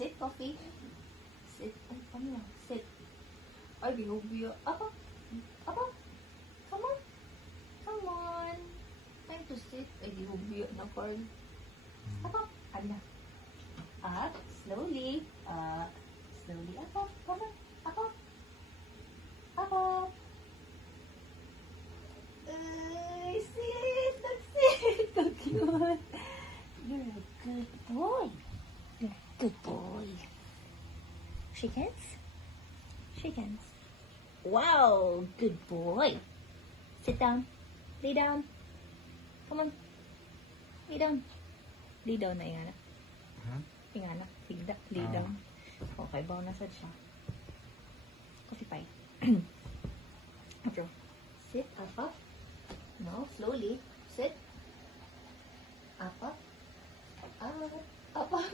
Sit, coffee. Sit. Ay, paano lang? Sit. Ay, binubyo. Apa? Apa? Come on. Come on. Time to sit. Ay, binubyo na card. Apa? Ano? Up. Slowly. Slowly. Apa? Come on. Apa? Apa? Sit. That's it. So cute. You're a good boy. You're a good boy. Shake hands. Shake hands. Wow, good boy. Sit down. Lay down. Come on. Lay down. Lay down na ingana. Ingana. Higda. Lay down. Okay, bawa na sad siya. Coffee pie. After. Sit. Up, up. No, slowly. Sit. Up, up. Up, up. Up.